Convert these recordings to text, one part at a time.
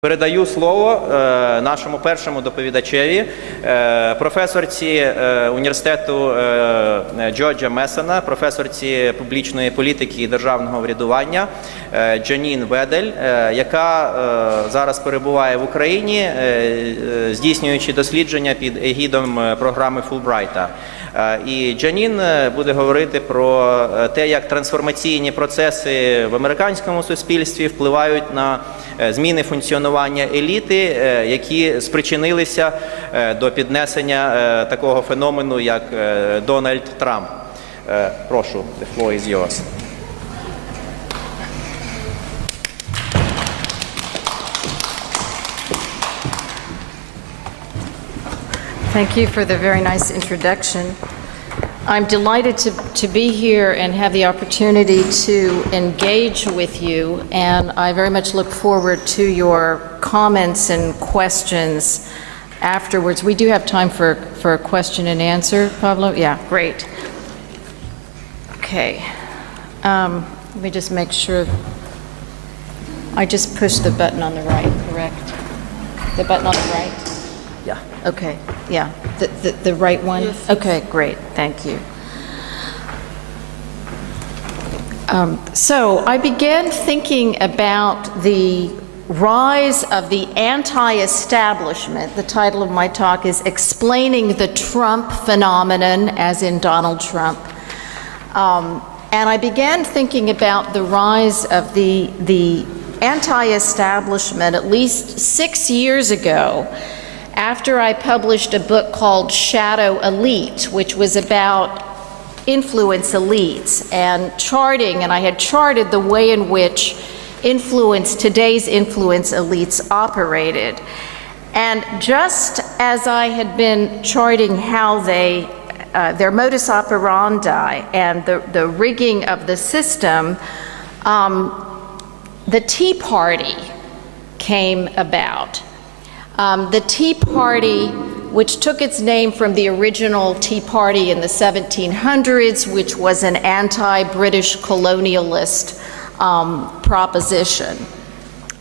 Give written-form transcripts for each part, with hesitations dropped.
Передаю слово нашому першому доповідачеві, професорці університету Джорджа Месона, професорці публічної політики і державного врядування Джанін Ведель, яка зараз перебуває в Україні, здійснюючи дослідження під егідом програми Фулбрайта. І Джанін буде говорити про те, як трансформаційні процеси в американському суспільстві впливають на зміни функціонування еліти, які спричинилися до піднесення такого феномену, як Дональд Трамп. Прошу, the floor is yours. Thank you for the very nice introduction. I'm delighted to be here and have the opportunity to engage with you, and I very much look forward to your comments and questions afterwards. We do have time for a question and answer, Pablo? Yeah, great. Okay. Let me just make sure. I just pushed the button on the right, correct? The button on the right? Yeah. Okay, yeah, the right one? Yes. Okay, great, thank you. So I began thinking about the rise of the anti-establishment. The title of my talk is Explaining the Trump Phenomenon, as in Donald Trump. And I began thinking about the rise of the anti-establishment at least 6 years ago, after I published a book called Shadow Elite, which was about influence elites and charting, and I had charted the way in which today's influence elites operated. And just as I had been charting how their modus operandi and the rigging of the system, the Tea Party came about. The Tea Party, which took its name from the original Tea Party in the 1700s, which was an anti-British colonialist proposition.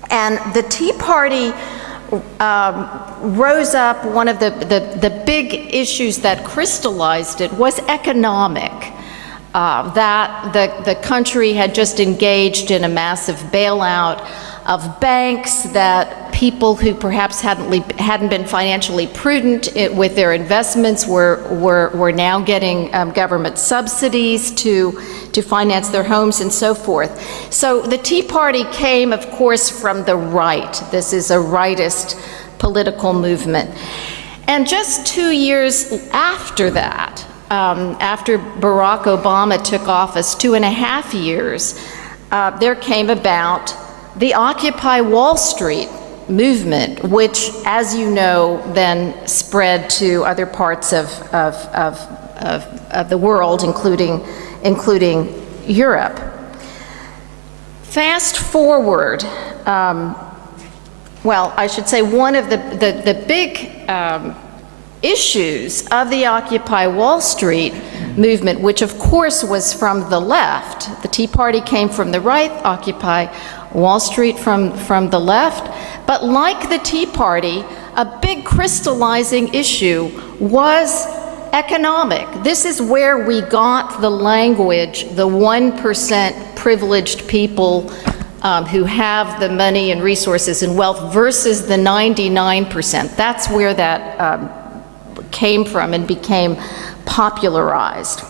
And the Tea Party rose up, one of the big issues that crystallized it was economic. That the country had just engaged in a massive bailout of banks, that people who perhaps hadn't been financially prudent with their investments were now getting government subsidies to finance their homes and so forth. So the Tea Party came, of course, from the right. This is a rightist political movement. And just 2 years after that, after Barack Obama took office, 2.5 years, there came about the Occupy Wall Street movement, which, as you know, then spread to other parts of the world, including Europe. Fast forward, well, I should say one of the big issues of the Occupy Wall Street movement, which of course was from the left. The Tea Party came from the right, Occupy Wall Street from the left. But like the Tea Party, a big crystallizing issue was economic. This is where we got the language, the 1% privileged people who have the money and resources and wealth versus the 99%. That's where that came from and became popularized.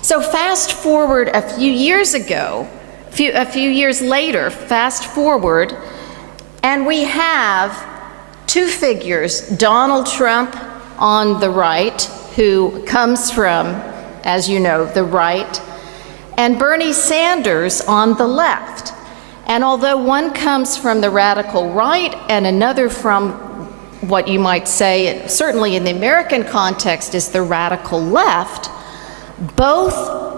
So fast forward a few years ago, a few years later, fast forward, and we have two figures, Donald Trump on the right, who comes from, as you know, the right, and Bernie Sanders on the left. And although one comes from the radical right and another from what you might say, certainly in the American context, is the radical left, both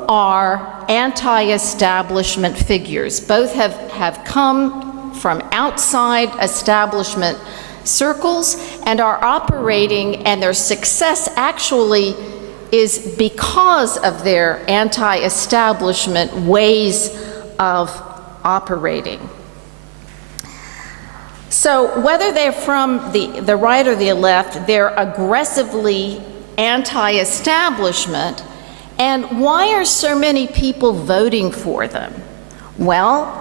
are anti-establishment figures. Both have come from outside establishment circles and are operating, and their success actually is because of their anti-establishment ways of operating. So whether they're from the right or the left, they're aggressively anti-establishment. And why are so many people voting for them? Well,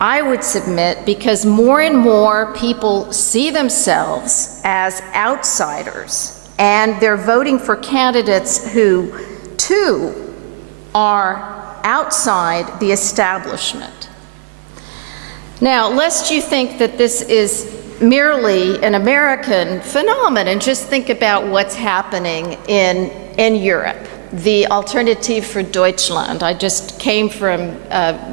I would submit because more and more people see themselves as outsiders, and they're voting for candidates who, too, are outside the establishment. Now, lest you think that this is merely an American phenomenon, just think about what's happening in Europe. The Alternative for Deutschland. I just came from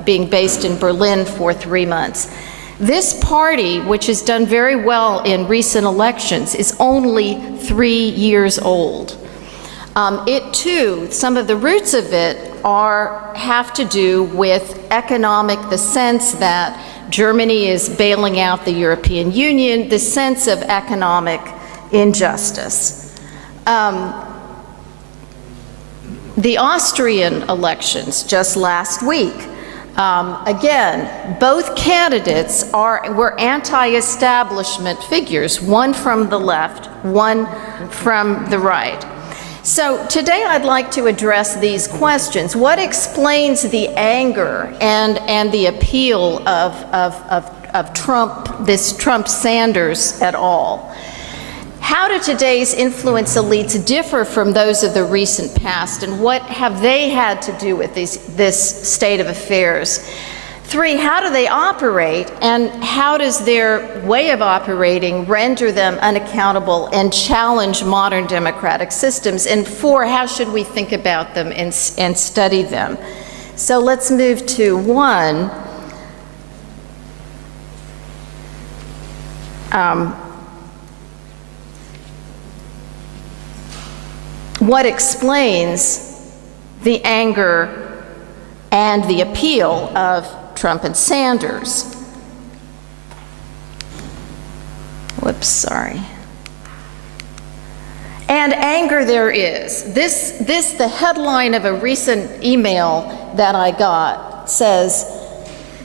being based in Berlin for 3 months. This party, which has done very well in recent elections, is only 3 years old. It too, some of the roots of it have to do with the sense that Germany is bailing out the European Union, the sense of economic injustice. The Austrian elections just last week, again, both candidates were anti-establishment figures, one from the left, one from the right. So today I'd like to address these questions. What explains the anger and the appeal of Trump, this Trump-Sanders et al.? How do today's influence elites differ from those of the recent past, and what have they had to do with this state of affairs? 3, how do they operate, and how does their way of operating render them unaccountable and challenge modern democratic systems? And 4, how should we think about them and study them? So let's move to 1. What explains the anger and the appeal of Trump and Sanders? Whoops, sorry. And anger there is. The headline of a recent email that I got says,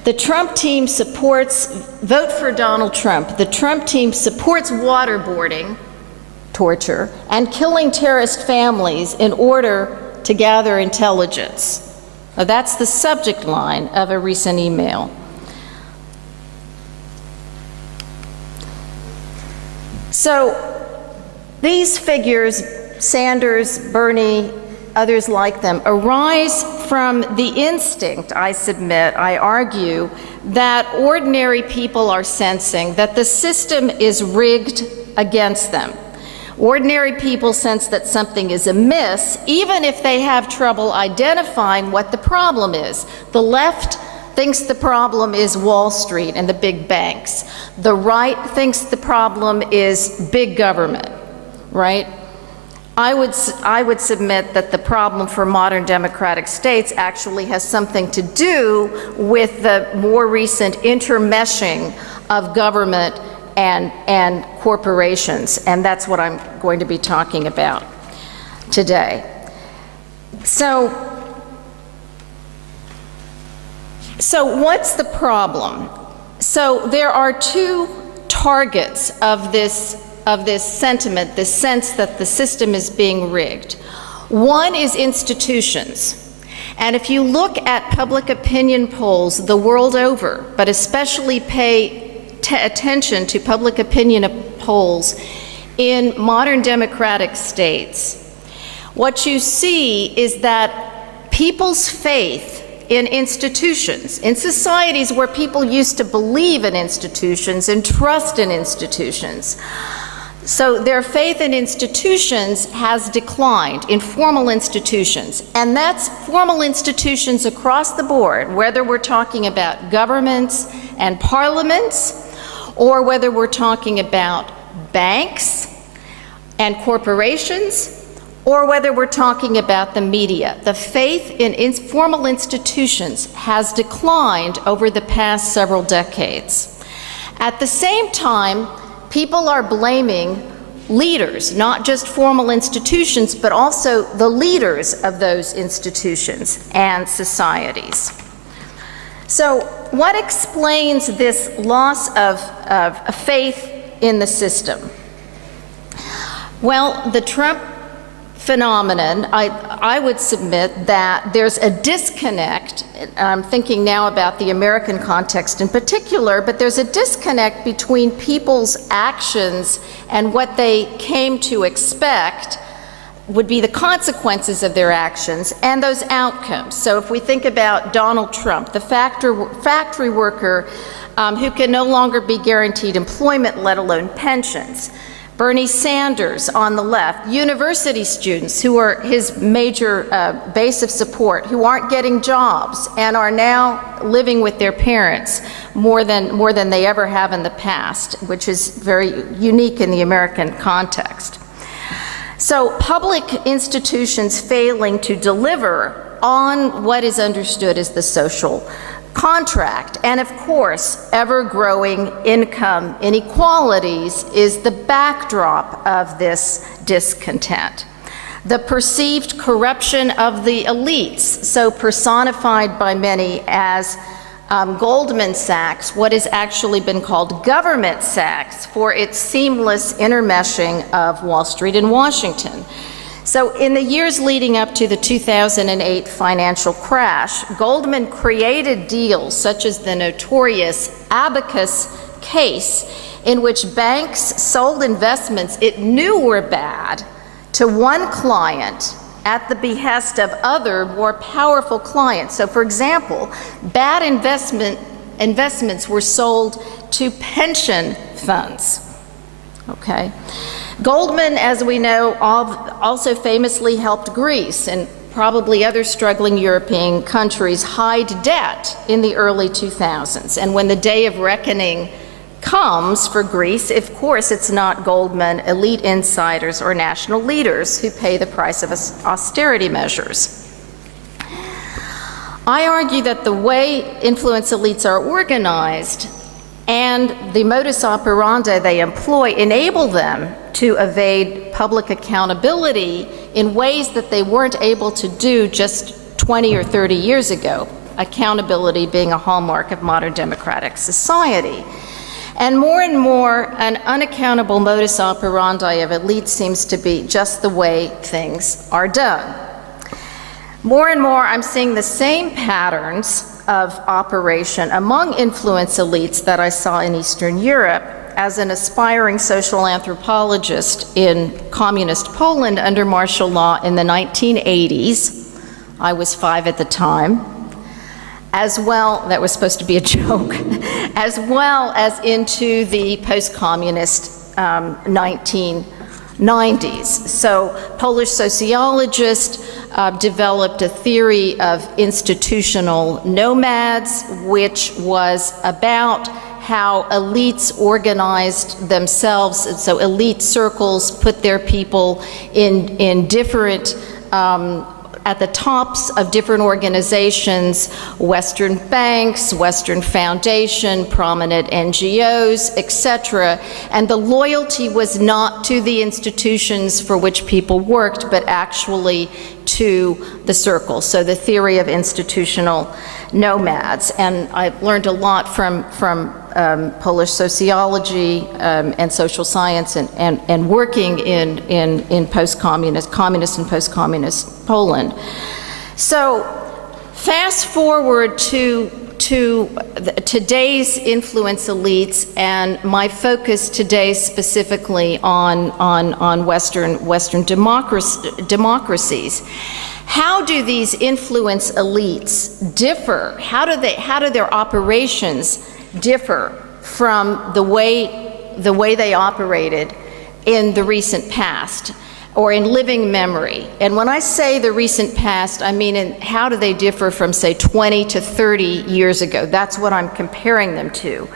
the Trump team supports, vote for Donald Trump. The Trump team supports waterboarding, torture, and killing terrorist families in order to gather intelligence. Now, that's the subject line of a recent email. So these figures, Sanders, Bernie, others like them, arise from the instinct, I submit, I argue, that ordinary people are sensing that the system is rigged against them. Ordinary people sense that something is amiss, even if they have trouble identifying what the problem is. The left thinks the problem is Wall Street and the big banks. The right thinks the problem is big government, right? I would submit that the problem for modern democratic states actually has something to do with the more recent intermeshing of government and corporations, and that's what I'm going to be talking about today. So what's the problem? So there are 2 targets of this sentiment, this sense that the system is being rigged. One is institutions. And if you look at public opinion polls the world over, but especially pay attention to public opinion polls in modern democratic states, what you see is that people's faith in institutions, in societies where people used to believe in institutions and trust in institutions, so their faith in institutions has declined, in formal institutions. And that's formal institutions across the board, whether we're talking about governments and parliaments, or whether we're talking about banks and corporations, or whether we're talking about the media. The faith in formal institutions has declined over the past several decades. At the same time, people are blaming leaders, not just formal institutions, but also the leaders of those institutions and societies. So what explains this loss of faith in the system? Well, the Trump phenomenon, I would submit that there's a disconnect. I'm thinking now about the American context in particular, but there's a disconnect between people's actions and what they came to expect would be the consequences of their actions and those outcomes. So if we think about Donald Trump, the factory worker who can no longer be guaranteed employment, let alone pensions. Bernie Sanders on the left, university students who are his major base of support, who aren't getting jobs and are now living with their parents more than they ever have in the past, which is very unique in the American context. So public institutions failing to deliver on what is understood as the social contract. And of course, ever-growing income inequalities is the backdrop of this discontent. The perceived corruption of the elites, so personified by many as Goldman Sachs, what has actually been called government Sachs, for its seamless intermeshing of Wall Street and Washington. So in the years leading up to the 2008 financial crash, Goldman created deals such as the notorious Abacus case, in which banks sold investments it knew were bad to one client at the behest of other more powerful clients. So for example, bad investments were sold to pension funds, okay? Goldman, as we know, also famously helped Greece and probably other struggling European countries hide debt in the early 2000s. And when the day of reckoning comes for Greece, of course, it's not Goldman, elite insiders, or national leaders who pay the price of austerity measures. I argue that the way influence elites are organized and the modus operandi they employ enable them to evade public accountability in ways that they weren't able to do just 20 or 30 years ago, accountability being a hallmark of modern democratic society. And more, an unaccountable modus operandi of elites seems to be just the way things are done. More and more, I'm seeing the same patterns of operation among influence elites that I saw in Eastern Europe as an aspiring social anthropologist in communist Poland under martial law in the 1980s. I was 5 at the time. As well, that was supposed to be a joke, as well as into the post-communist 1990s. So Polish sociologist developed a theory of institutional nomads, which was about how elites organized themselves. And so elite circles put their people in different at the tops of different organizations, Western banks, Western Foundation, prominent NGOs, etc. And the loyalty was not to the institutions for which people worked, but actually to the circle. So the theory of institutional nomads. And I learned a lot from Polish sociology and social science and working in post-communist, communist and post-communist Poland. So fast forward to today's influence elites, and my focus today specifically on Western democracies. How do these influence elites differ? How do their operations differ from the way they operated in the recent past or in living memory? And when I say the recent past, I mean how do they differ from, say, 20 to 30 years ago? That's what I'm comparing them to.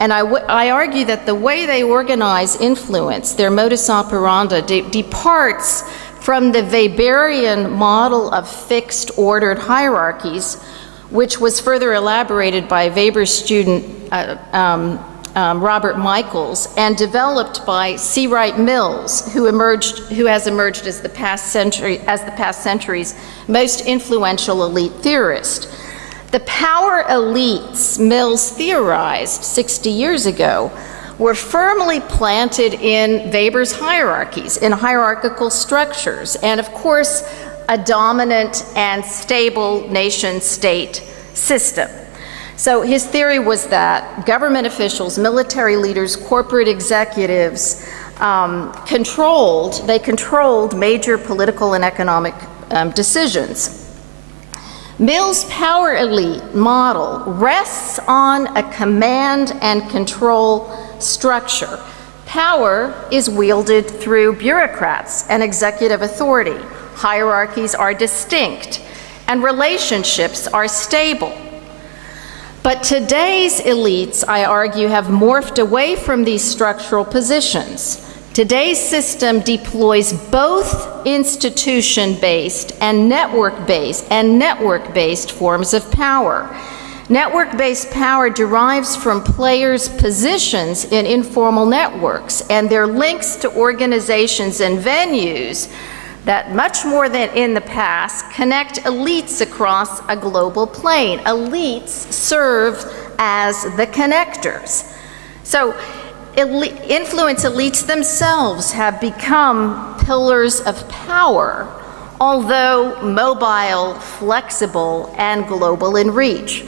And I argue that the way they organize influence, their modus operandi, departs from the Weberian model of fixed ordered hierarchies, which was further elaborated by Weber's student Robert Michaels and developed by C. Wright Mills, who has emerged as the past century's most influential elite theorist. The power elites Mills theorized 60 years ago were firmly planted in Weber's hierarchies, in hierarchical structures, and of course, a dominant and stable nation-state system. So his theory was that government officials, military leaders, corporate executives controlled major political and economic decisions. Mill's power elite model rests on a command and control structure. Power is wielded through bureaucrats and executive authority. Hierarchies are distinct, and relationships are stable. But today's elites, I argue, have morphed away from these structural positions. Today's system deploys both institution-based and network-based forms of power. Network-based power derives from players' positions in informal networks and their links to organizations and venues that, much more than in the past, connect elites across a global plane. Elites serve as the connectors. So influence elites themselves have become pillars of power, although mobile, flexible, and global in reach.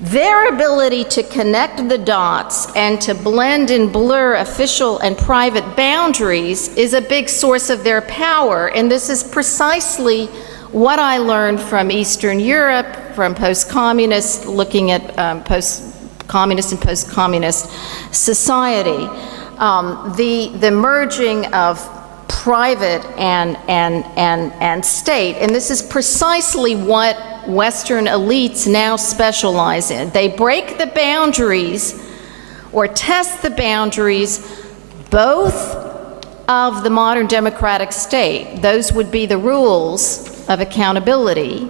Their ability to connect the dots and to blend and blur official and private boundaries is a big source of their power, and this is precisely what I learned from Eastern Europe, from post-communist, looking at post-communist and post-communist society. The merging of private and state, and this is precisely what Western elites now specialize in. They break the boundaries or test the boundaries both of the modern democratic state, those would be the rules of accountability,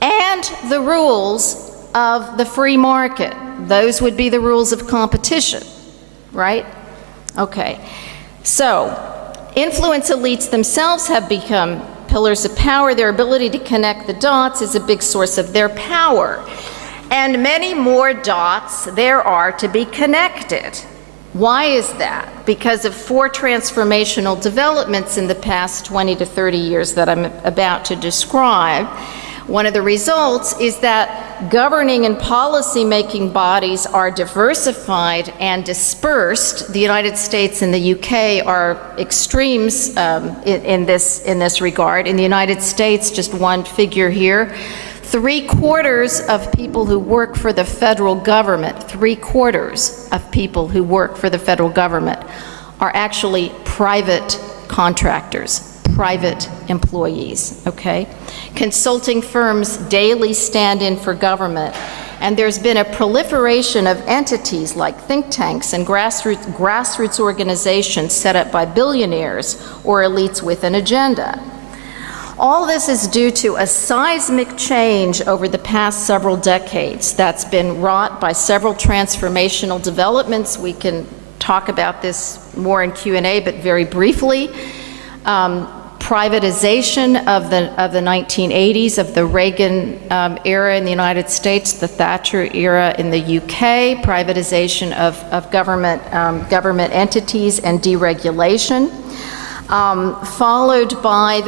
and the rules of the free market, those would be the rules of competition, right? Okay, so influence elites themselves have become pillars of power. Their ability to connect the dots is a big source of their power. And many more dots there are to be connected. Why is that? Because of 4 transformational developments in the past 20 to 30 years that I'm about to describe. One of the results is that governing and policy-making bodies are diversified and dispersed. The United States and the UK are extremes in this regard. In the United States, just one figure here, 3/4 of people who work for the federal government, 3/4 of people who work for the federal government are actually private contractors, private employees, okay? Consulting firms daily stand in for government, and there's been a proliferation of entities like think tanks and grassroots organizations set up by billionaires or elites with an agenda. All this is due to a seismic change over the past several decades that's been wrought by several transformational developments. We can talk about this more in Q&A, but very briefly. Privatization of the 1980s, of the Reagan era in the United States, the Thatcher era in the UK, privatization of government entities and deregulation, followed by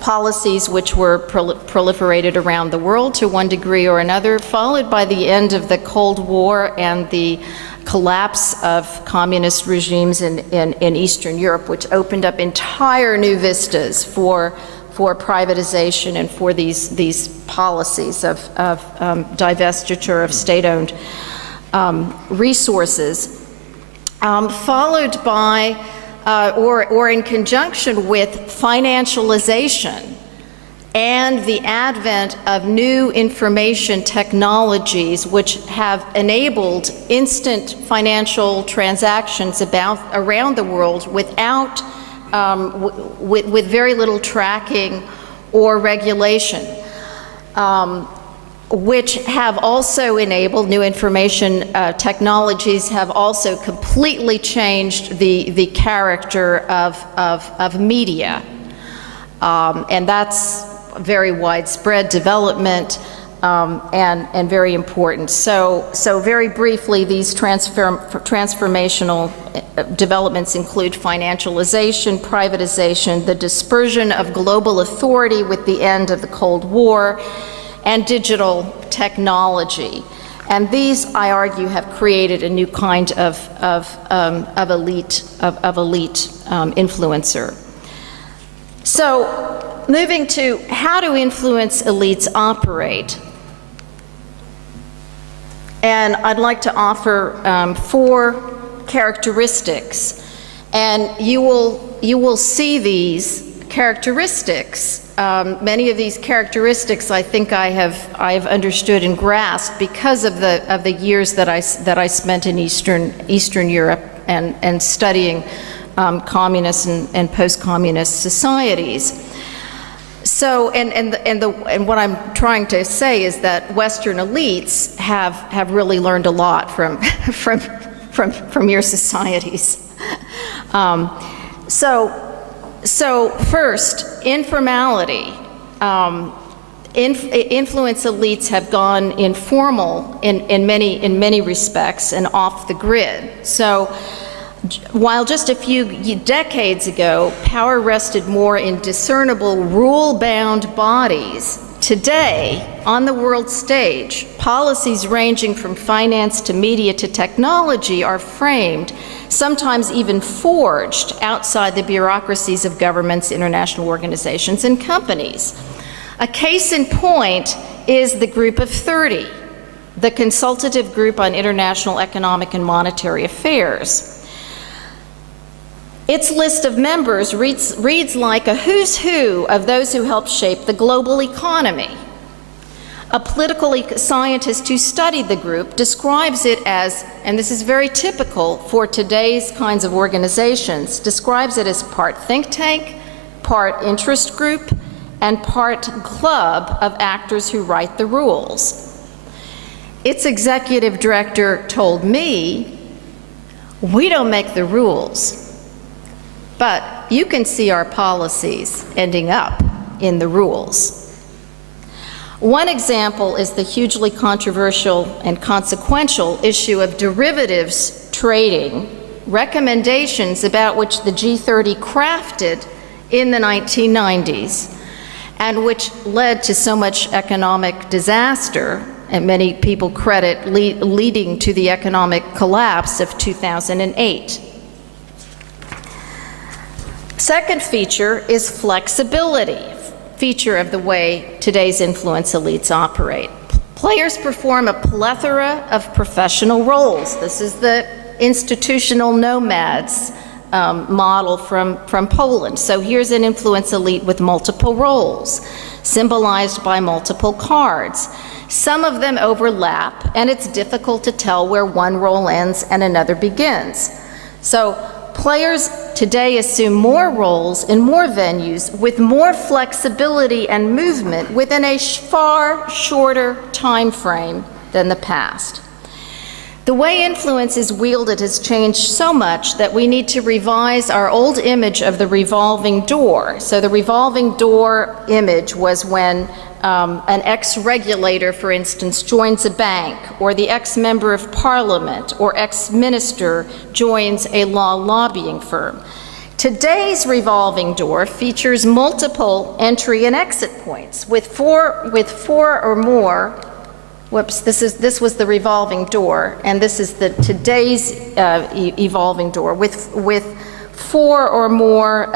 policies which were proliferated around the world to one degree or another, followed by the end of the Cold War and the collapse of communist regimes in Eastern Europe, which opened up entire new vistas for privatization and for these policies of divestiture of state-owned resources, followed by or in conjunction with financialization and the advent of new information technologies which have enabled instant financial transactions around the world without, with very little tracking or regulation, which have also enabled new information technologies have also completely changed the character of media. And that's very widespread development. and very important. So very briefly, these transformational developments include financialization, privatization, the dispersion of global authority with the end of the Cold War, and digital technology. And these, I argue, have created a new kind of elite influencer. So, moving to how do influence elites operate? And I'd like to offer 4 characteristics, and you will see these characteristics. Many of these characteristics I think I have understood and grasped because of the years that I spent in Eastern Europe and studying communist and post-communist societies. So, and what I'm trying to say is that Western elites have really learned a lot from your societies. So first, informality. Influence elites have gone informal in many respects and off the grid. So while just a few decades ago, power rested more in discernible rule-bound bodies, today, on the world stage, policies ranging from finance to media to technology are framed, sometimes even forged, outside the bureaucracies of governments, international organizations, and companies. A case in point is the Group of 30, the Consultative Group on International Economic and Monetary Affairs. Its list of members reads like a who's who of those who helped shape the global economy. A political scientist who studied the group describes it as, and this is very typical for today's kinds of organizations, describes it as part think tank, part interest group, and part club of actors who write the rules. Its executive director told me, "We don't make the rules, but you can see our policies ending up in the rules." One example is the hugely controversial and consequential issue of derivatives trading, recommendations about which the G30 crafted in the 1990s, and which led to so much economic disaster, and many people credit leading to the economic collapse of 2008. Second feature is flexibility, feature of the way today's influence elites operate. Players perform a plethora of professional roles. This is the institutional nomads model from Poland. So here's an influence elite with multiple roles, symbolized by multiple cards. Some of them overlap, and it's difficult to tell where one role ends and another begins. So players today assume more roles in more venues with more flexibility and movement within a far shorter time frame than the past. The way influence is wielded has changed so much that we need to revise our old image of the revolving door. So the revolving door image was when an ex-regulator, for instance, joins a bank, or the ex-member of parliament or ex-minister joins a law lobbying firm. Today's revolving door features multiple entry and exit points with four or more. Whoops, this was the revolving door, and this is the today's evolving door with 4 or more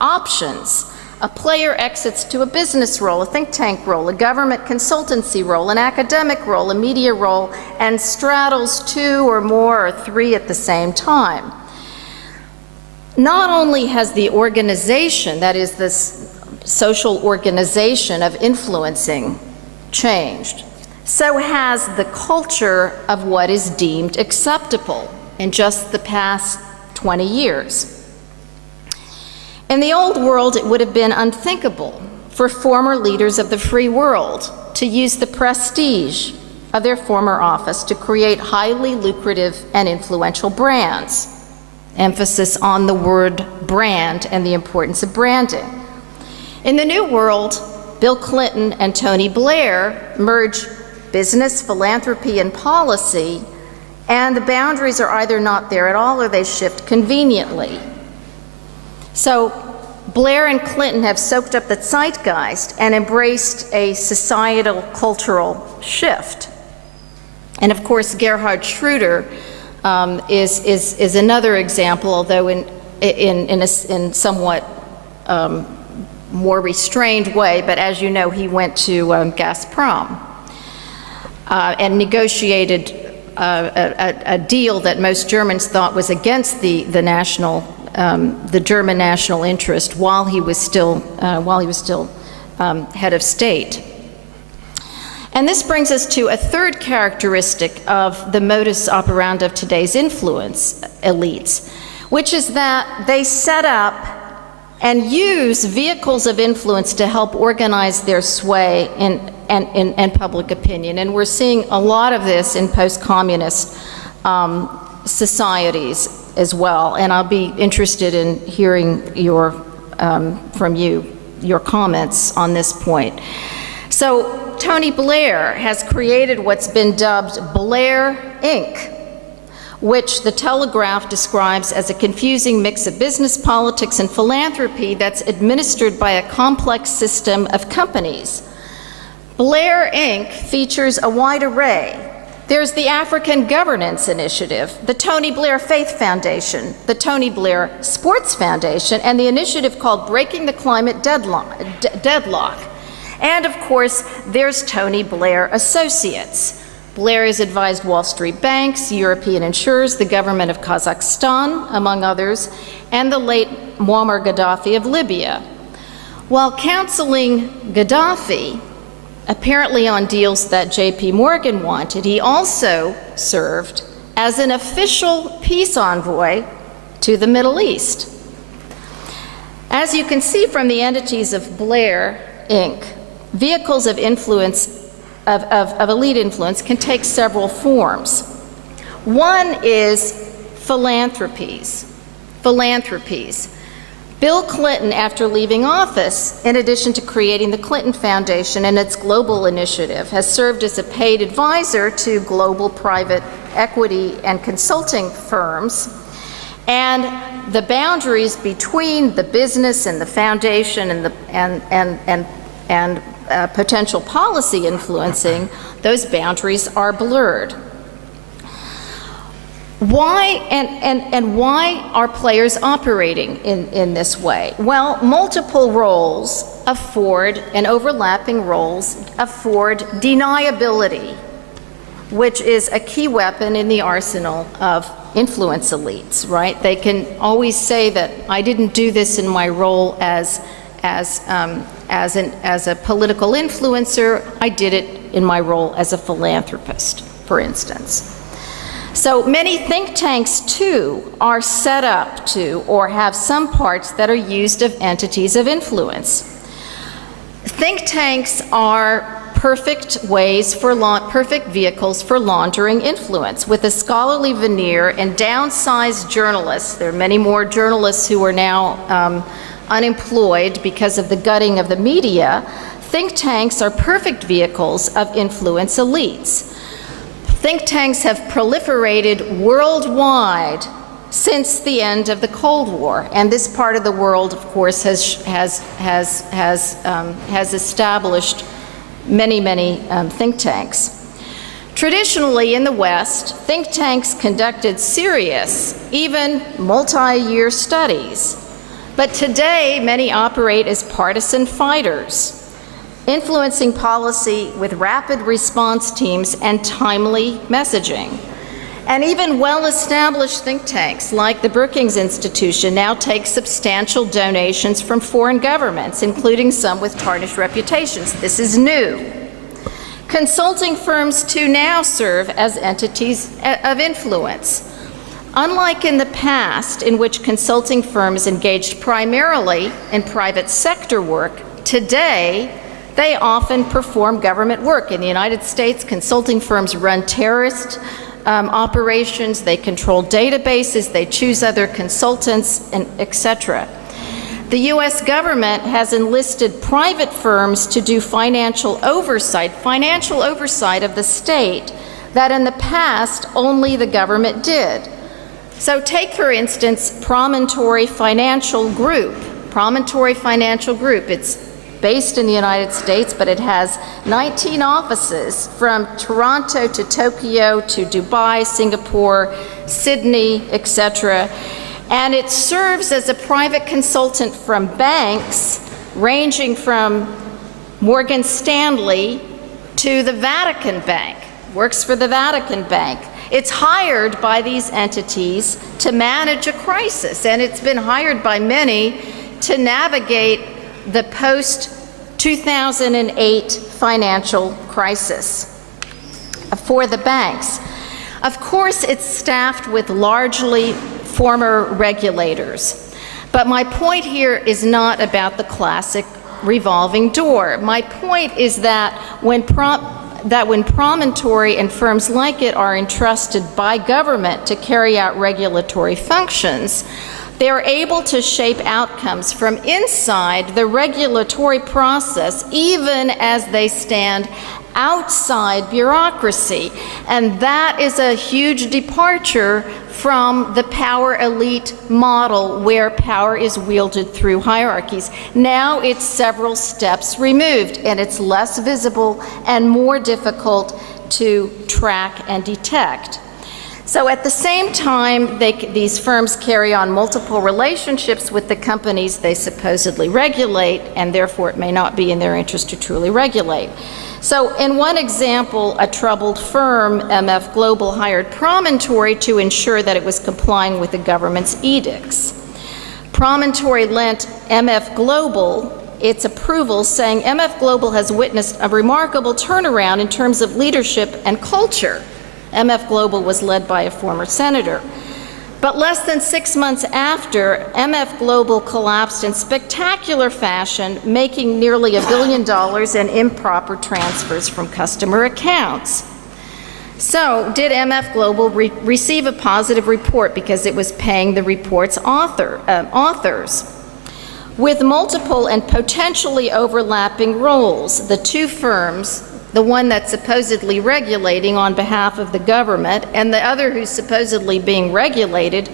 options. A player exits to a business role, a think tank role, a government consultancy role, an academic role, a media role, and straddles 2 or more or 3 at the same time. Not only has the organization, that is this social organization of influencing, changed, so has the culture of what is deemed acceptable in just the past 20 years. In the old world, it would have been unthinkable for former leaders of the free world to use the prestige of their former office to create highly lucrative and influential brands. Emphasis on the word brand and the importance of branding. In the new world, Bill Clinton and Tony Blair merge business, philanthropy, and policy, and the boundaries are either not there at all or they shift conveniently. So Blair and Clinton have soaked up the zeitgeist and embraced a societal cultural shift. And of course, Gerhard Schroeder is another example, although in a somewhat more restrained way, but as you know, he went to Gazprom and negotiated a deal that most Germans thought was against the German national interest while he was still head of state. And this brings us to a third characteristic of the modus operandi of today's influence elites, which is that they set up and use vehicles of influence to help organize their sway in public opinion. And we're seeing a lot of this in post-communist societies as well. And I'll be interested in hearing from you, your comments on this point. So Tony Blair has created what's been dubbed Blair Inc., which the Telegraph describes as a confusing mix of business, politics, and philanthropy that's administered by a complex system of companies. Blair Inc. features a wide array. There's the African Governance Initiative, the Tony Blair Faith Foundation, the Tony Blair Sports Foundation, and the initiative called Breaking the Climate Deadlock. And of course, there's Tony Blair Associates. Blair has advised Wall Street banks, European insurers, the government of Kazakhstan, among others, and the late Muammar Gaddafi of Libya. While counseling Gaddafi, apparently on deals that J.P. Morgan wanted, he also served as an official peace envoy to the Middle East. As you can see from the entities of Blair Inc., vehicles of influence, of elite influence, can take several forms. One is philanthropies. Bill Clinton, after leaving office, in addition to creating the Clinton Foundation and its global initiative, has served as a paid advisor to global private equity and consulting firms. And the boundaries between the business and the foundation and potential policy influencing, those boundaries are blurred. Why are players operating in this way? Well, multiple roles and overlapping roles afford deniability, which is a key weapon in the arsenal of influence elites, right? They can always say that I didn't do this in my role as a political influencer, I did it in my role as a philanthropist, for instance. So many think tanks, too, are set up to or have some parts that are used of entities of influence. Think tanks are perfect vehicles for laundering influence. With a scholarly veneer and downsized journalists, there are many more journalists who are now unemployed because of the gutting of the media, think tanks are perfect vehicles of influence elites. Think tanks have proliferated worldwide since the end of the Cold War, and this part of the world, of course, has established many think tanks. Traditionally in the West, think tanks conducted serious, even multi-year studies. But today, many operate as partisan fighters, influencing policy with rapid response teams and timely messaging. And even well-established think tanks, like the Brookings Institution, now take substantial donations from foreign governments, including some with tarnished reputations. This is new. Consulting firms, too, now serve as entities of influence. Unlike in the past, in which consulting firms engaged primarily in private sector work, today they often perform government work. In the United States, consulting firms run terrorist operations, they control databases, they choose other consultants, and etc. The U.S. government has enlisted private firms to do financial oversight of the state that in the past only the government did. So take, for instance, Promontory Financial Group. Promontory Financial Group, it's based in the United States, but it has 19 offices from Toronto to Tokyo to Dubai, Singapore, Sydney, etc. And it serves as a private consultant from banks, ranging from Morgan Stanley to the Vatican Bank, works for the Vatican Bank. It's hired by these entities to manage a crisis, and it's been hired by many to navigate the post-2008 financial crisis for the banks. Of course, it's staffed with largely former regulators. But my point here is not about the classic revolving door. My point is that when Promontory and firms like it are entrusted by government to carry out regulatory functions, they are able to shape outcomes from inside the regulatory process, even as they stand outside bureaucracy. And that is a huge departure from the power elite model where power is wielded through hierarchies. Now it's several steps removed, and it's less visible and more difficult to track and detect. So at the same time, these firms carry on multiple relationships with the companies they supposedly regulate, and therefore it may not be in their interest to truly regulate. So in one example, a troubled firm, MF Global, hired Promontory to ensure that it was complying with the government's edicts. Promontory lent MF Global its approval, saying MF Global has witnessed a remarkable turnaround in terms of leadership and culture. MF Global was led by a former senator. But less than 6 months after, MF Global collapsed in spectacular fashion, making nearly $1 billion in improper transfers from customer accounts. So, did MF Global receive a positive report because it was paying the report's authors? With multiple and potentially overlapping roles, the two firms, the one that's supposedly regulating on behalf of the government and the other who's supposedly being regulated,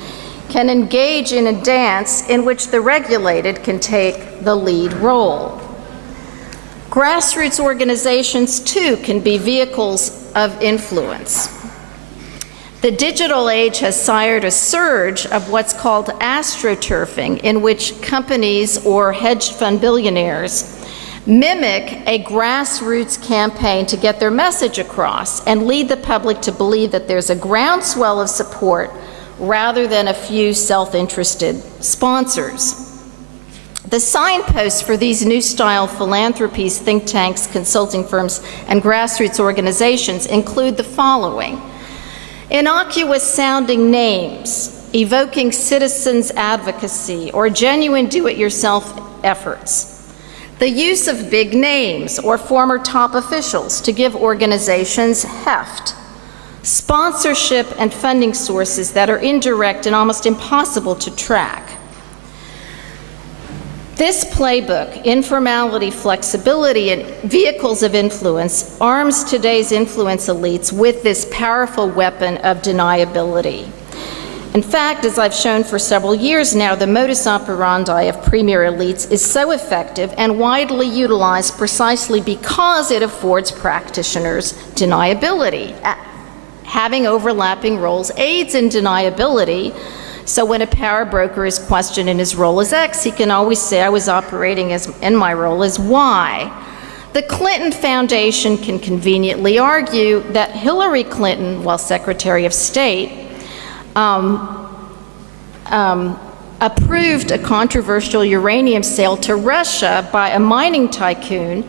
can engage in a dance in which the regulated can take the lead role. Grassroots organizations, too, can be vehicles of influence. The digital age has sired a surge of what's called astroturfing, in which companies or hedge fund billionaires mimic a grassroots campaign to get their message across and lead the public to believe that there's a groundswell of support rather than a few self-interested sponsors. The signposts for these new style philanthropies, think tanks, consulting firms, and grassroots organizations include the following: innocuous sounding names, evoking citizens' advocacy or genuine do-it-yourself efforts. The use of big names or former top officials to give organizations heft. Sponsorship and funding sources that are indirect and almost impossible to track. This playbook, informality, flexibility, and vehicles of influence, arms today's influence elites with this powerful weapon of deniability. In fact, as I've shown for several years now, the modus operandi of premier elites is so effective and widely utilized precisely because it affords practitioners deniability. Having overlapping roles aids in deniability, so when a power broker is questioned in his role as X, he can always say, I was operating in my role as Y. The Clinton Foundation can conveniently argue that Hillary Clinton, while Secretary of State, approved a controversial uranium sale to Russia by a mining tycoon,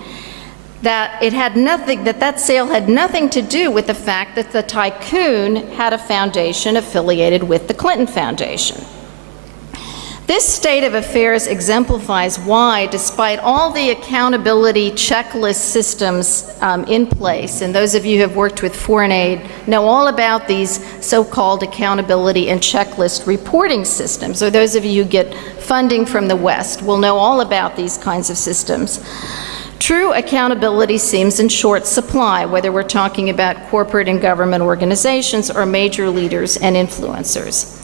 that that sale had nothing to do with the fact that the tycoon had a foundation affiliated with the Clinton Foundation. This state of affairs exemplifies why, despite all the accountability checklist systems in place, and those of you who have worked with foreign aid know all about these so-called accountability and checklist reporting systems, or those of you who get funding from the West will know all about these kinds of systems. True accountability seems in short supply, whether we're talking about corporate and government organizations or major leaders and influencers.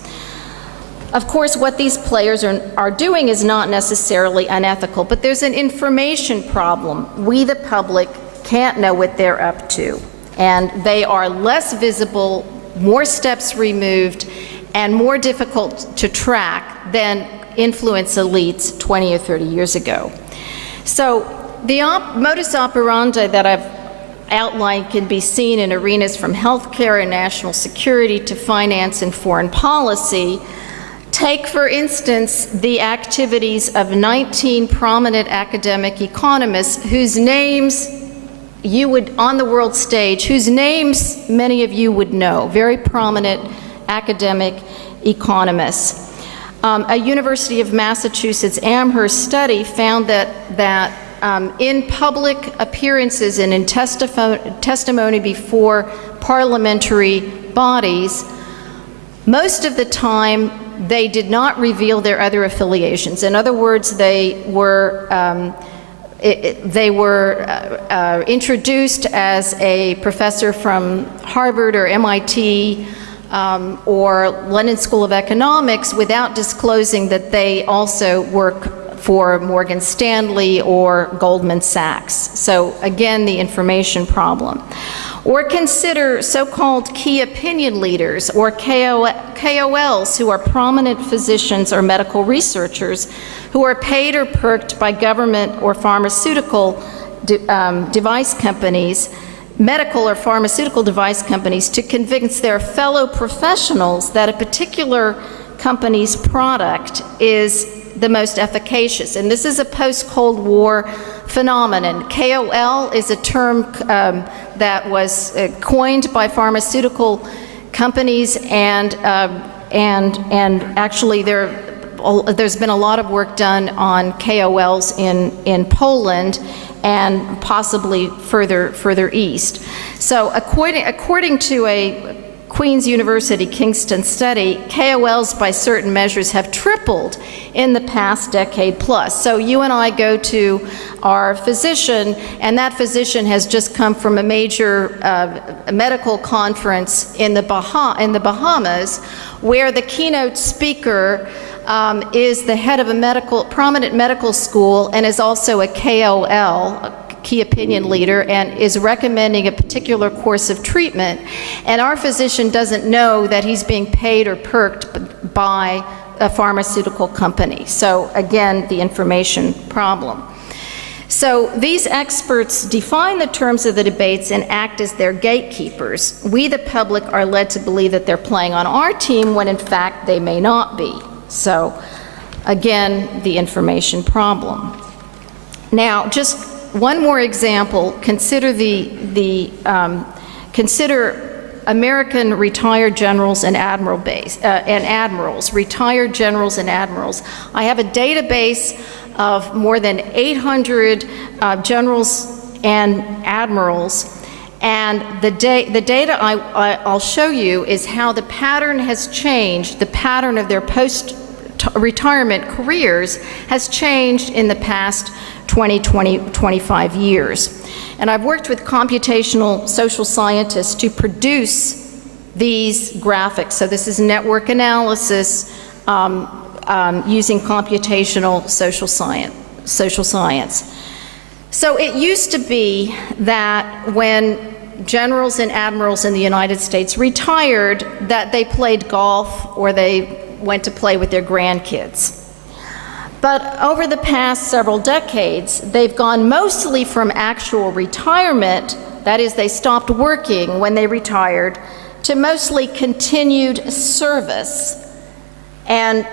Of course, what these players are doing is not necessarily unethical, but there's an information problem. We, the public, can't know what they're up to, and they are less visible, more steps removed, and more difficult to track than influence elites 20 or 30 years ago. So the modus operandi that I've outlined can be seen in arenas from healthcare and national security to finance and foreign policy. Take, for instance, the activities of 19 prominent academic economists whose names you would, on the world stage, whose names many of you would know, very prominent academic economists. A University of Massachusetts Amherst study found that in public appearances and in testimony before parliamentary bodies, most of the time, they did not reveal their other affiliations. In other words, they were introduced as a professor from Harvard or MIT or London School of Economics without disclosing that they also work for Morgan Stanley or Goldman Sachs. So again, the information problem. Or consider so-called key opinion leaders or KOLs who are prominent physicians or medical researchers who are paid or perked by government or pharmaceutical device companies, medical or pharmaceutical device companies, to convince their fellow professionals that a particular company's product is the most efficacious. And this is a post-Cold War phenomenon. KOL is a term that was coined by pharmaceutical companies, and actually there's been a lot of work done on KOLs in Poland and possibly further east. So according to a Queen's University Kingston study, KOLs by certain measures have tripled in the past decade plus. So you and I go to our physician, and that physician has just come from a major medical conference in the Bahamas, where the keynote speaker is the head of a prominent medical school and is also a KOL, key opinion leader, and is recommending a particular course of treatment, and our physician doesn't know that he's being paid or perked by a pharmaceutical company. So again, the information problem. So these experts define the terms of the debates and act as their gatekeepers. We, the public, are led to believe that they're playing on our team when in fact they may not be. So again, the information problem. Now, just one more example. Consider consider American retired generals and admirals, retired generals and admirals. I have a database of more than 800 generals and admirals, and the data I'll show you is how the pattern has changed. The pattern of their post-retirement careers has changed in the past 25 years. And I've worked with computational social scientists to produce these graphics. So this is network analysis using computational social science. So it used to be that when generals and admirals in the United States retired, that they played golf or they went to play with their grandkids. But over the past several decades, they've gone mostly from actual retirement, that is, they stopped working when they retired, to mostly continued service. And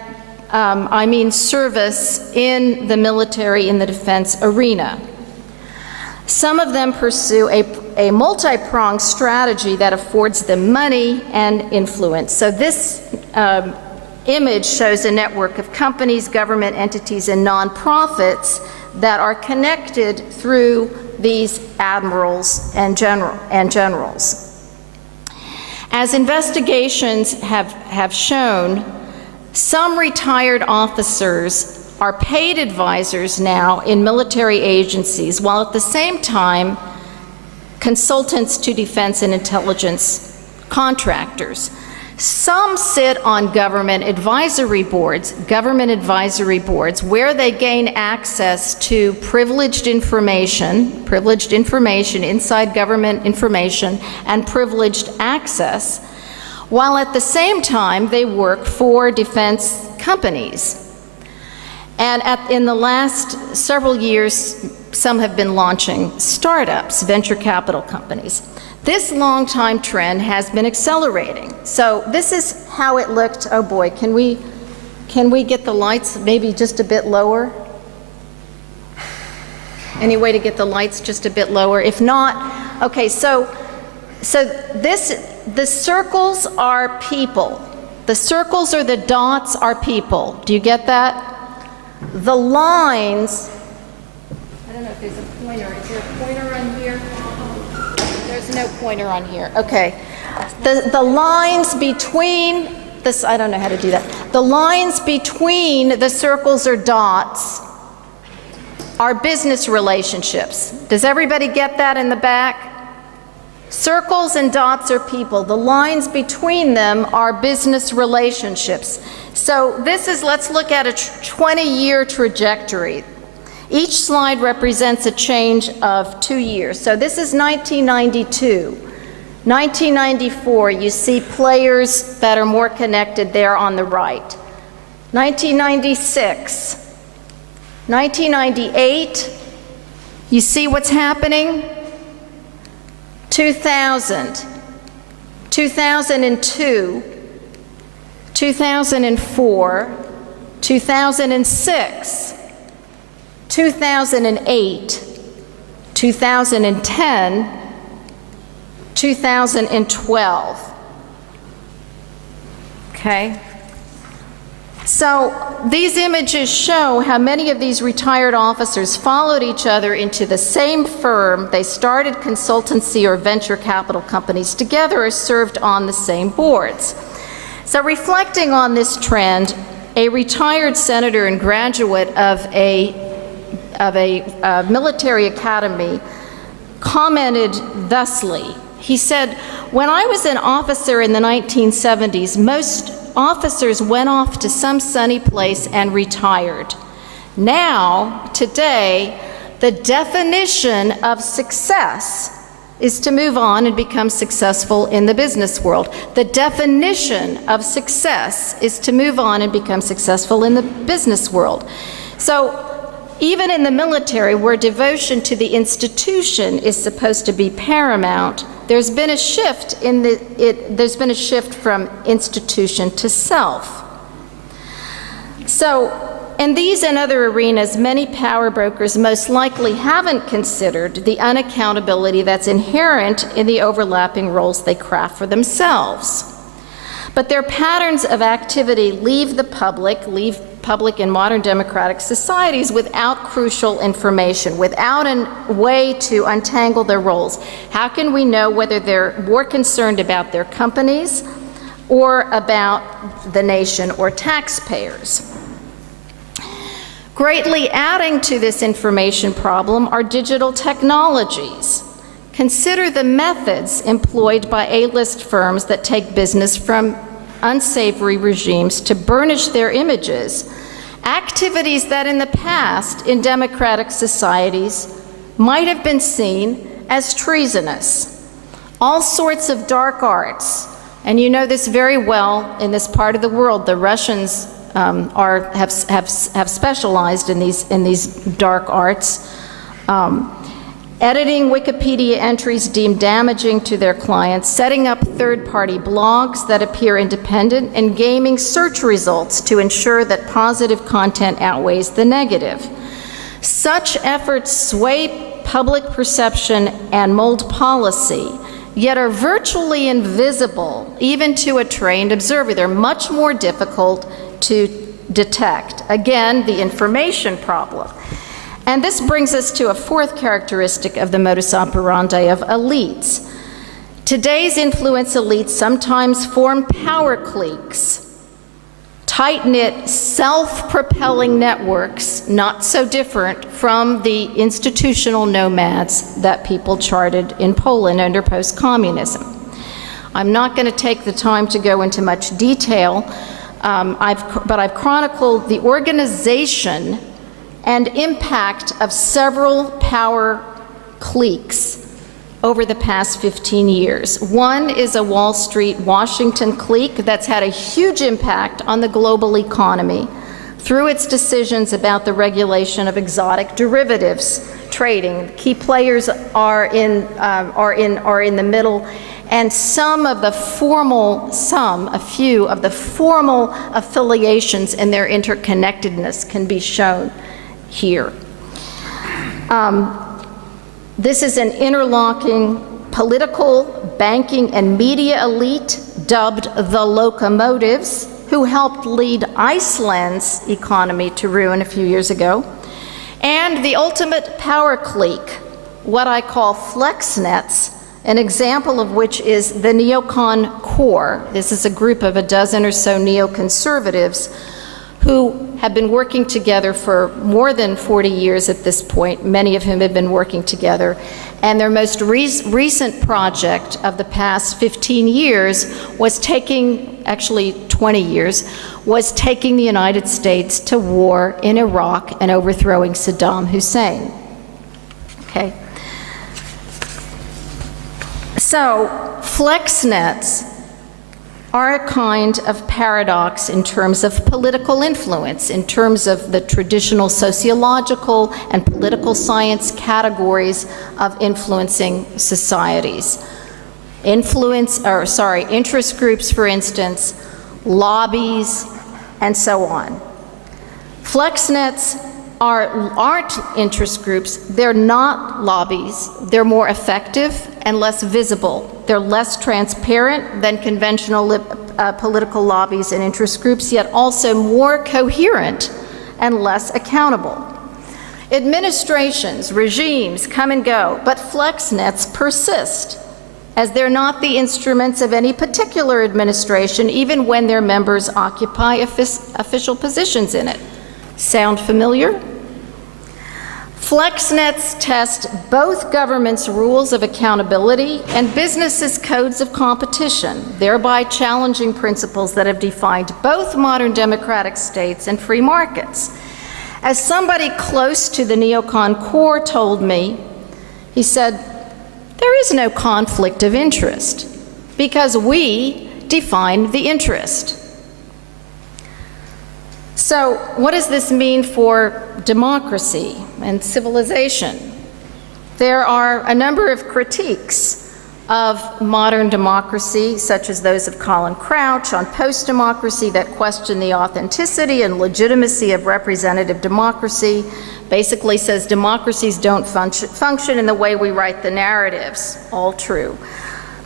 I mean service in the military, in the defense arena. Some of them pursue a multi-pronged strategy that affords them money and influence. So this image shows a network of companies, government entities, and nonprofits that are connected through these admirals and generals. As investigations have shown, some retired officers are paid advisors now in military agencies, while at the same time, consultants to defense and intelligence contractors. Some sit on government advisory boards where they gain access to privileged information inside government information and privileged access, while at the same time they work for defense companies. And in the last several years, some have been launching startups, venture capital companies. This long-time trend has been accelerating. So this is how it looked. Oh boy, can we get the lights maybe just a bit lower? Any way to get the lights just a bit lower? If not, okay, so the circles are people. The circles or the dots are people. Do you get that? The lines, I don't know if there's a pointer. Is there a pointer on here? There's no pointer on here. Okay. The lines between this, I don't know how to do that. The lines between the circles or dots are business relationships. Does everybody get that in the back? Circles and dots are people. The lines between them are business relationships. So this is, let's look at a 20-year trajectory. Each slide represents a change of 2 years. So this is 1992. 1994, you see players that are more connected there on the right. 1996. 1998, you see what's happening? 2000, 2002, 2004, 2006, 2008, 2010, 2012. Okay? So these images show how many of these retired officers followed each other into the same firm. They started consultancy or venture capital companies together or served on the same boards. So reflecting on this trend, a retired senator and graduate of a military academy commented thusly. He said, "When I was an officer in the 1970s, most officers went off to some sunny place and retired. Now, today, the definition of success is to move on and become successful in the business world. The definition of success is to move on and become successful in the business world." So even in the military, where devotion to the institution is supposed to be paramount, there's been a shift from institution to self. So in these and other arenas, many power brokers most likely haven't considered the unaccountability that's inherent in the overlapping roles they craft for themselves. But their patterns of activity leave public in modern democratic societies without crucial information, without a way to untangle their roles. How can we know whether they're more concerned about their companies or about the nation or taxpayers? Greatly adding to this information problem are digital technologies. Consider the methods employed by A-list firms that take business from unsavory regimes to burnish their images, activities that in the past in democratic societies might have been seen as treasonous. All sorts of dark arts, and you know this very well in this part of the world. The Russians have specialized in these dark arts. Editing Wikipedia entries deemed damaging to their clients, setting up third-party blogs that appear independent, and gaming search results to ensure that positive content outweighs the negative. Such efforts sway public perception and mold policy, yet are virtually invisible even to a trained observer. They're much more difficult to detect. Again, the information problem. And this brings us to a fourth characteristic of the modus operandi of elites. Today's influence elites sometimes form power cliques, tight-knit, self-propelling networks, not so different from the institutional nomads that people charted in Poland under post-communism. I'm not going to take the time to go into much detail, but I've chronicled the organization and impact of several power cliques over the past 15 years. One is a Wall Street, Washington clique that's had a huge impact on the global economy through its decisions about the regulation of exotic derivatives trading. Key players are in the middle, and a few of the formal affiliations and their interconnectedness can be shown here. This is an interlocking political, banking, and media elite dubbed the locomotives, who helped lead Iceland's economy to ruin a few years ago, and the ultimate power clique, what I call flexnets, an example of which is the neocon core. This is a group of a dozen or so neoconservatives who have been working together for more than 40 years at this point, many of whom have been working together. And their most recent project of the past 15 years was actually 20 years, was taking the United States to war in Iraq and overthrowing Saddam Hussein. Okay. So, flexnets are a kind of paradox in terms of political influence, in terms of the traditional sociological and political science categories of influencing societies. Interest groups, for instance, lobbies, and so on. Flexnets aren't interest groups, they're not lobbies, they're more effective and less visible. They're less transparent than conventional political lobbies and interest groups, yet also more coherent and less accountable. Administrations, regimes come and go, but flexnets persist, as they're not the instruments of any particular administration, even when their members occupy official positions in it. Sound familiar? Flexnets test both governments' rules of accountability and businesses' codes of competition, thereby challenging principles that have defined both modern democratic states and free markets. As somebody close to the neocon core told me, he said, there is no conflict of interest because we define the interest. So, what does this mean for democracy and civilization? There are a number of critiques of modern democracy, such as those of Colin Crouch on post-democracy, that question the authenticity and legitimacy of representative democracy. Basically says democracies don't function in the way we write the narratives. All true.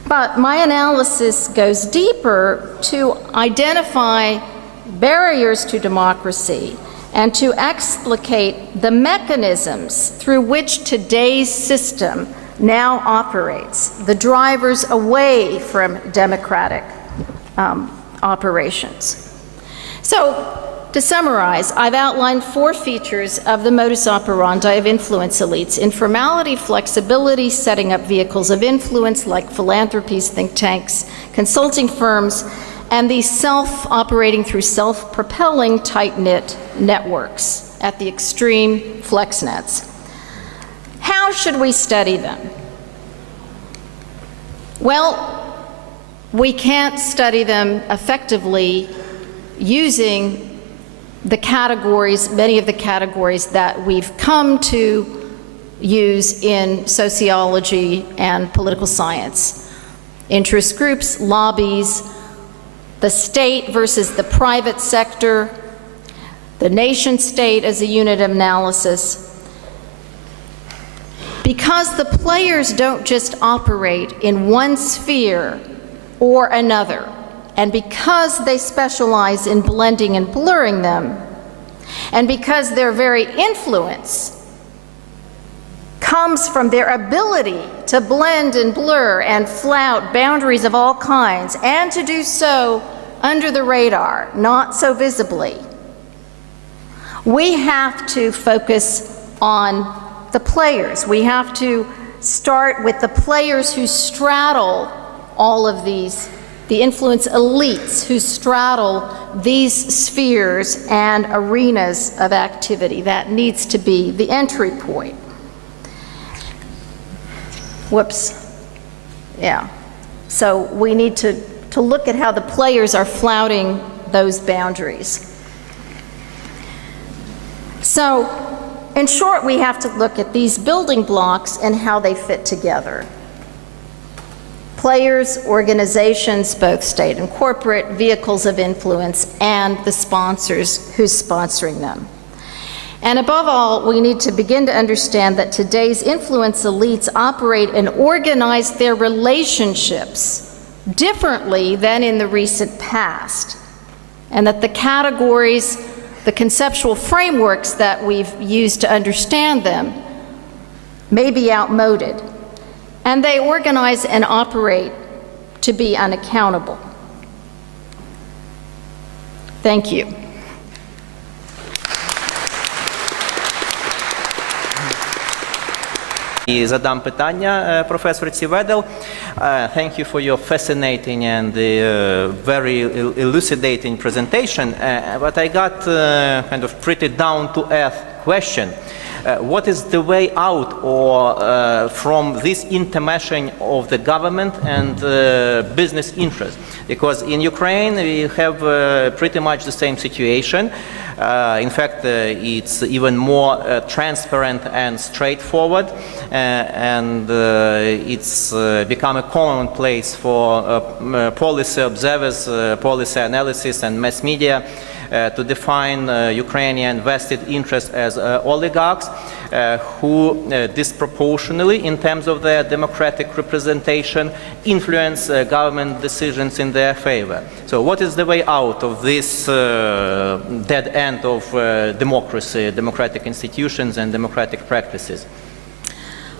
But my analysis goes deeper to identify barriers to democracy and to explicate the mechanisms through which today's system now operates, the drivers away from democratic operations. So, to summarize, I've outlined 4 features of the modus operandi of influence elites: informality, flexibility, setting up vehicles of influence like philanthropies, think tanks, consulting firms, and these self-operating through self-propelling tight-knit networks at the extreme flexnets. How should we study them? Well, we can't study them effectively using the categories, many of the categories that we've come to use in sociology and political science. Interest groups, lobbies, the state versus the private sector, the nation state as a unit of analysis. Because the players don't just operate in one sphere or another, and because they specialize in blending and blurring them, and because their very influence comes from their ability to blend and blur and flout boundaries of all kinds, and to do so under the radar, not so visibly, we have to focus on the players. We have to start with the players who straddle all of these, the influence elites who straddle these spheres and arenas of activity. That needs to be the entry point. Whoops. Yeah. So we need to look at how the players are flouting those boundaries. So, in short, we have to look at these building blocks and how they fit together. Players, organizations, both state and corporate, vehicles of influence, and the sponsors who's sponsoring them. And above all, we need to begin to understand that today's influence elites operate and organize their relationships differently than in the recent past, and that the categories, the conceptual frameworks that we've used to understand them may be outmoded, and they organize and operate to be unaccountable. Thank you. Задам питання професорці Wedel. Thank you for your fascinating and very elucidating presentation. But I got kind of pretty down-to-earth question. What is the way out from this intermeshing of the government and business interests? Because in Ukraine we have pretty much the same situation. In fact, it's even more transparent and straightforward, and it's become a commonplace for policy observers, policy analysis, and mass media to define Ukrainian vested interests as oligarchs who disproportionately, in terms of their democratic representation, influence government decisions in their favor. So what is the way out of this dead end of democracy, democratic institutions, and democratic practices?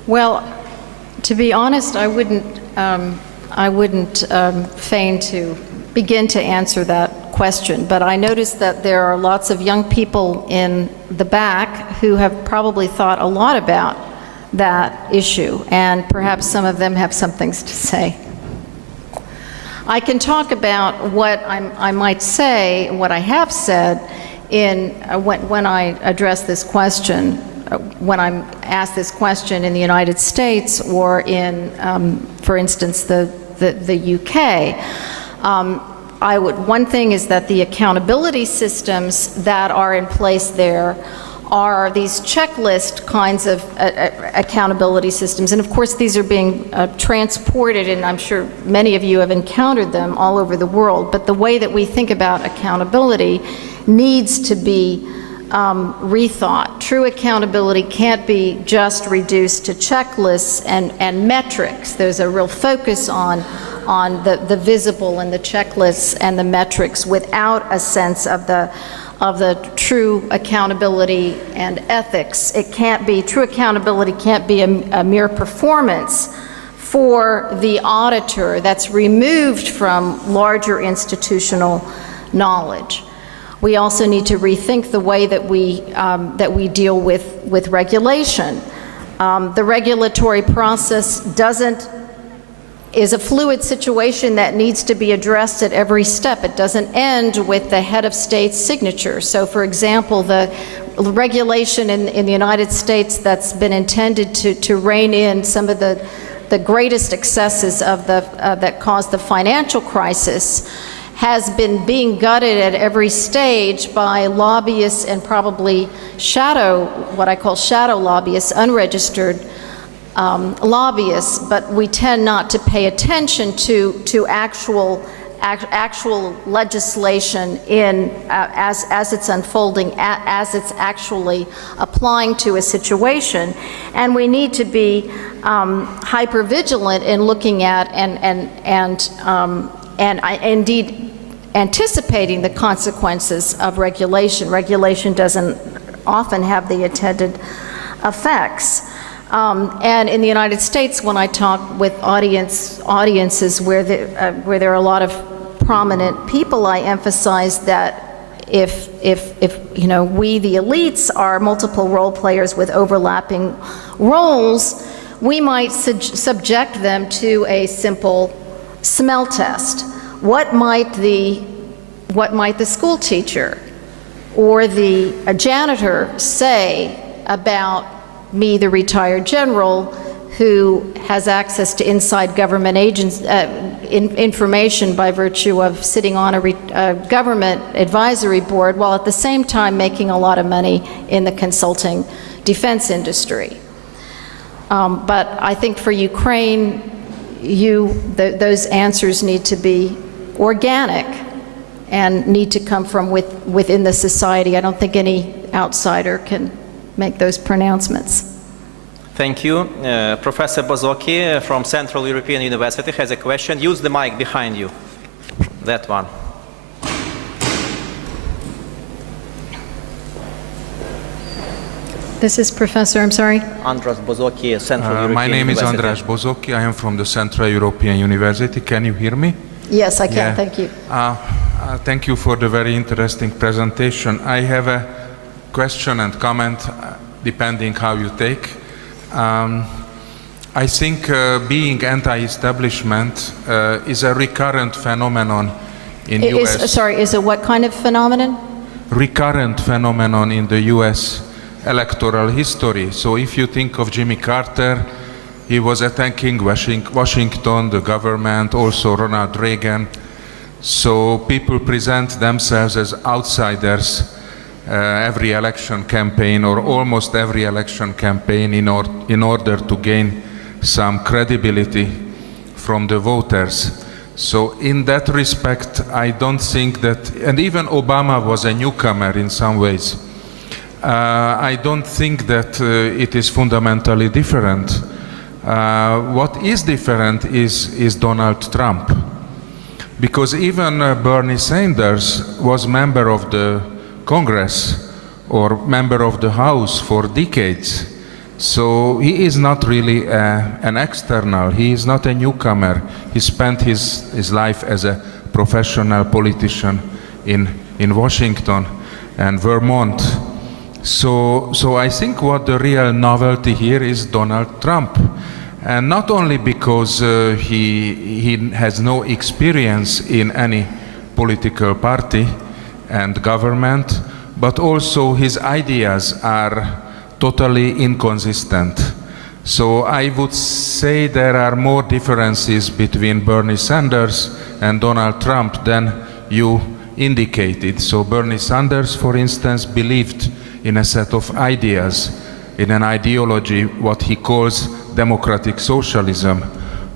Well, to be honest, I wouldn't feign to begin to answer that question, but I noticed that there are lots of young people in the back who have probably thought a lot about that issue, and perhaps some of them have some things to say. I can talk about what I might say, what I have said when I address this question, when I'm asked this question in the United States or in, for instance, the UK. One thing is that the accountability systems that are in place there are these checklist kinds of accountability systems. And of course, these are being transported, and I'm sure many of you have encountered them all over the world. But the way that we think about accountability needs to be rethought. True accountability can't be just reduced to checklists and metrics. There's a real focus on the visible and the checklists and the metrics without a sense of the true accountability and ethics. True accountability can't be a mere performance for the auditor that's removed from larger institutional knowledge. We also need to rethink the way that we deal with regulation. The regulatory process is a fluid situation that needs to be addressed at every step. It doesn't end with the head of state's signature. So, for example, the regulation in the United States that's been intended to rein in some of the greatest excesses that caused the financial crisis has been being gutted at every stage by lobbyists and probably what I call shadow lobbyists, unregistered lobbyists, but we tend not to pay attention to actual actual legislation in, as it's unfolding, as it's actually applying to a situation. And we need to be hyper-vigilant in looking at indeed anticipating the consequences of regulation. Regulation doesn't often have the intended effects. And in the United States, when I talk with audiences where there are a lot of prominent people, I emphasize that if you know, we, the elites, are multiple role players with overlapping roles, we might subject them to a simple smell test. What might the school teacher or a janitor say about me, the retired general, who has access to inside government information by virtue of sitting on a government advisory board, while at the same time making a lot of money in the consulting defense industry. But I think for Ukraine, those answers need to be organic and need to come from within the society. I don't think any outsider can make those pronouncements. Thank you. Professor Bozoki from Central European University has a question. Use the mic behind you. That one. This is Professor, I'm sorry? Andras Bozoki, Central European My name is University. András Bozoki. I am from the Central European University. Can you hear me? Yes, I can. Yeah. Thank you. Thank you for the very interesting presentation. I have a question and comment, depending how you take. I think being anti-establishment is a recurrent phenomenon in US. Sorry, is it what kind of phenomenon? Recurrent phenomenon in the US electoral history. So if you think of Jimmy Carter, he was attacking Washington, the government, also Ronald Reagan. So people present themselves as outsiders every election campaign, or almost every election campaign, in order to gain some credibility from the voters. So in that respect, I don't think that, and even Obama was a newcomer in some ways, I don't think that it is fundamentally different. What is different is Donald Trump. Because even Bernie Sanders was member of the Congress or member of the House for decades. So he is not really an external, he is not a newcomer. He spent his life as a professional politician in Washington and Vermont. So I think what the real novelty here is Donald Trump. And not only because he has no experience in any political party and government, but also his ideas are totally inconsistent. So I would say there are more differences between Bernie Sanders and Donald Trump than you indicated. So Bernie Sanders, for instance, believed in a set of ideas, in an ideology, what he calls democratic socialism,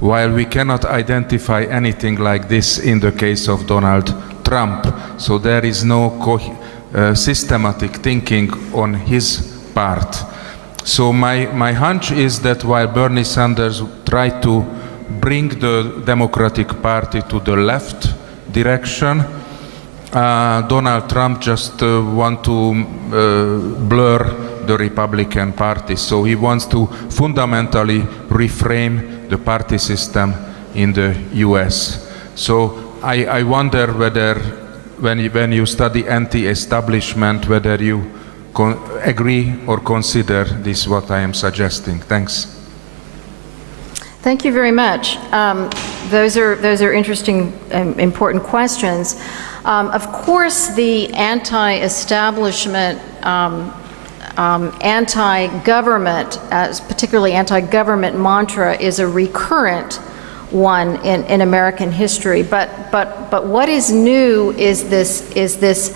while we cannot identify anything like this in the case of Donald Trump. So there is no systematic thinking on his part. So my hunch is that while Bernie Sanders tried to bring the Democratic Party to the left direction, Donald Trump just wants to blur the Republican Party. So he wants to fundamentally reframe the party system in the US. So I wonder whether, when you study anti-establishment, whether you agree or consider this what I am suggesting. Thanks. Thank you very much. Those are interesting and important questions. Of course, the anti-establishment, anti-government, particularly anti-government mantra, is a recurrent one in American history. But what is new is this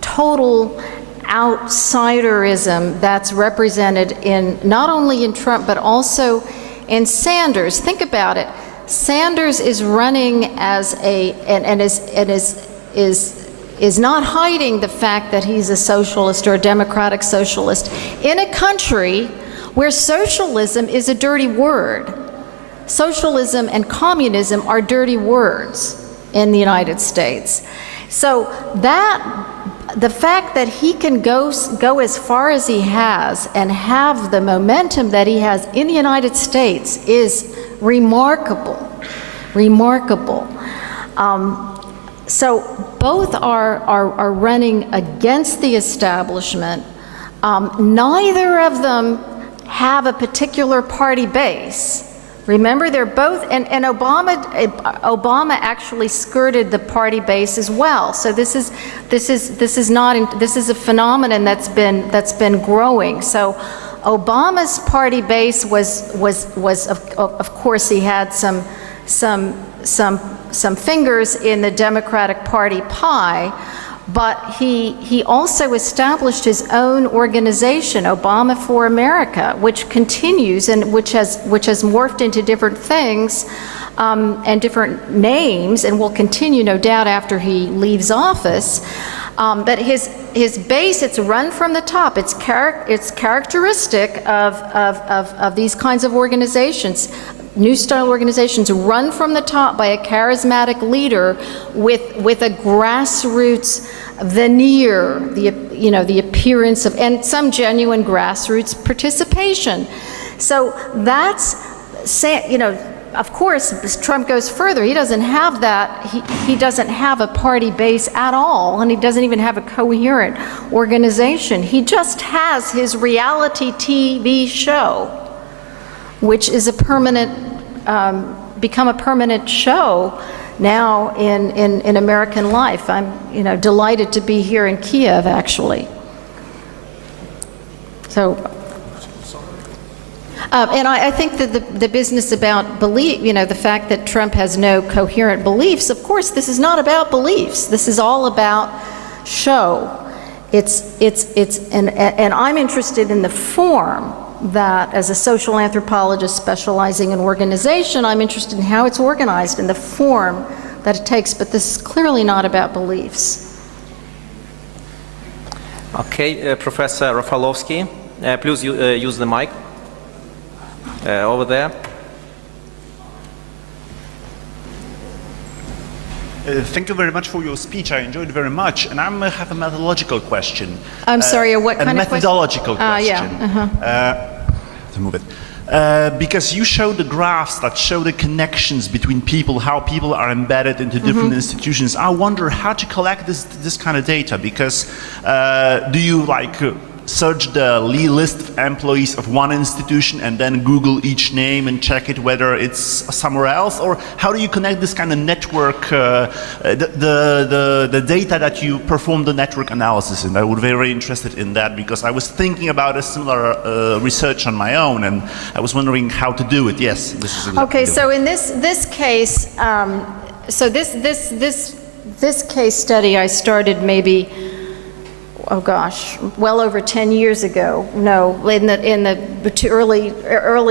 total outsiderism that's represented in not only in Trump but also in Sanders. Think about it. Sanders is running as is not hiding the fact that he's a socialist or a democratic socialist in a country where socialism is a dirty word. Socialism and communism are dirty words in the United States. So the fact that he can go as far as he has and have the momentum that he has in the United States is remarkable, remarkable. So both are running against the establishment. Neither of them have a particular party base. Remember, they're both, and Obama actually skirted the party base as well. So this is a phenomenon that's been growing. So Obama's party base was of course he had some fingers in the Democratic Party pie, but he also established his own organization, Obama for America, which continues and which has morphed into different things and different names, and will continue, no doubt, after he leaves office. But his base, it's run from the top. It's characteristic of these kinds of organizations. New style organizations run from the top by a charismatic leader with a grassroots veneer, the appearance of, and some genuine grassroots participation. So that's, of course, as Trump goes further, he doesn't have that. He doesn't have a party base at all, and he doesn't even have a coherent organization. He just has his reality TV show, which is become a permanent show now in American life. I'm delighted to be here in Kiev, actually. So, and I think that the business about belief, the fact that Trump has no coherent beliefs, of course, this is not about beliefs. This is all about show. And I'm interested in the form that, as a social anthropologist specializing in organization, I'm interested in how it's organized and the form that it takes, but this is clearly not about beliefs. Okay, Professor Rafalowski, please use the mic over there. Thank you very much for your speech. I enjoyed it very much. And I have a methodological question. I'm sorry, what kind of question? A methodological question. To move it. Because you showed the graphs that show the connections between people, how people are embedded into different institutions. I wonder how to collect this kind of data, because do you search the list of employees of one institution and then Google each name and check it whether it's somewhere else? Or how do you connect this kind of network, the data that you perform the network analysis in? I would be very interested in that, because I was thinking about a similar research on my own, and I was wondering how to do it. Yes, this is exactly okay. So in this case, this case study I started maybe, oh gosh, well over 10 years ago. No, in the early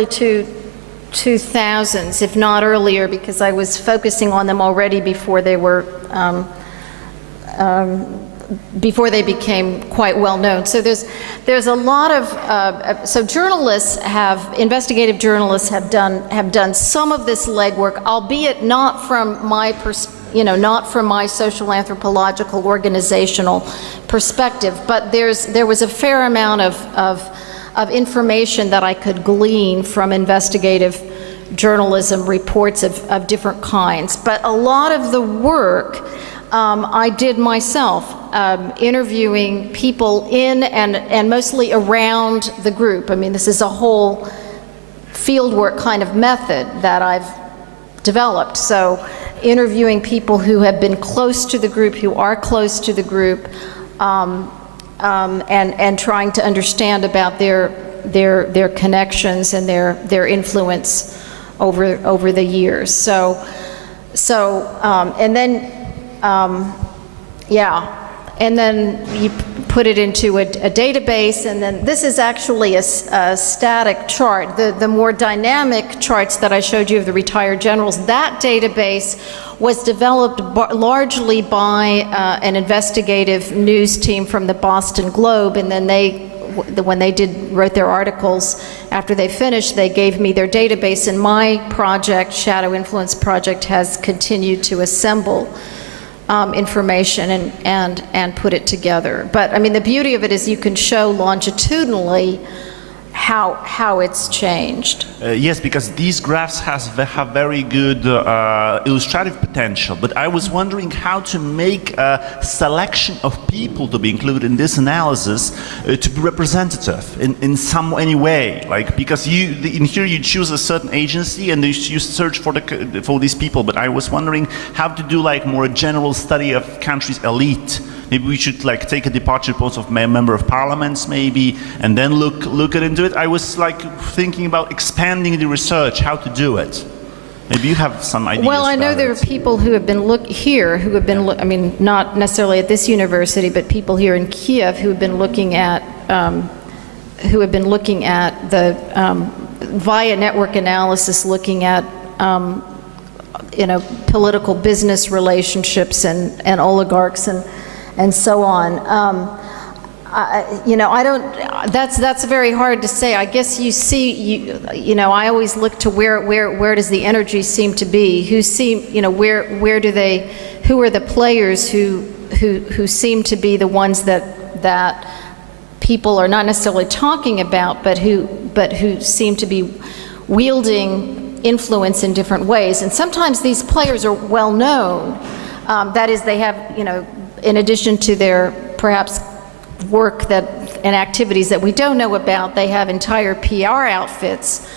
2000s, if not earlier, because I was focusing on them already before they were before they became quite well known. So there's a lot of so investigative journalists have done some of this legwork, albeit not from my not from my social anthropological organizational perspective, but there was a fair amount of information that I could glean from investigative journalism reports of different kinds. But a lot of the work I did myself, interviewing people in and mostly around the group. I mean, this is a whole fieldwork kind of method that I've developed. So interviewing people who have been close to the group, who are close to the group, and trying to understand about their connections and their influence over the years. And then, and then you put it into a database, and then this is actually a static chart. The more dynamic charts that I showed you of the retired generals, that database was developed largely by an investigative news team from the Boston Globe, and then when they wrote their articles, after they finished, they gave me their database, and my project, Shadow Influence Project, has continued to assemble information and put it together. But I mean, the beauty of it is you can show longitudinally how it's changed. Yes, because these graphs have very good illustrative potential, but I was wondering how to make a selection of people to be included in this analysis to be representative in any way, like, because in here you choose a certain agency and you search for these people, but I was wondering how to do like more a general study of country's elite. Maybe we should like take a departure point of member of parliaments maybe, and then look into it. I was like thinking about expanding the research, how to do it. Maybe you have some ideas. Well, I know there are people who have been I mean, not necessarily at this university, but people here in Kiev who have been looking at the via network analysis, looking at political business relationships and oligarchs and so on. That's very hard to say. I guess I always look to where does the energy seem to be? Who are the players who seem to be the ones that people are not necessarily talking about, but who seem to be wielding influence in different ways. And sometimes these players are well known. That is, they have, in addition to their perhaps work and activities that we don't know about, they have entire PR outfits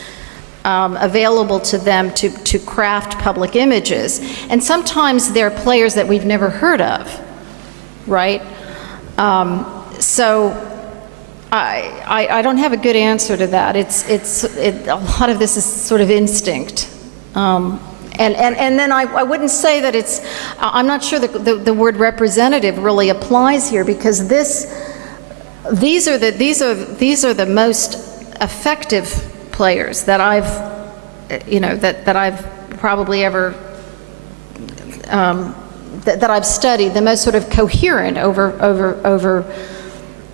available to them to craft public images. And sometimes they're players that we've never heard of, right? So I don't have a good answer to that. A lot of this is sort of instinct. And then I wouldn't say that I'm not sure that the word representative really applies here, because these are the most effective players that I've probably ever that I've studied, the most sort of coherent over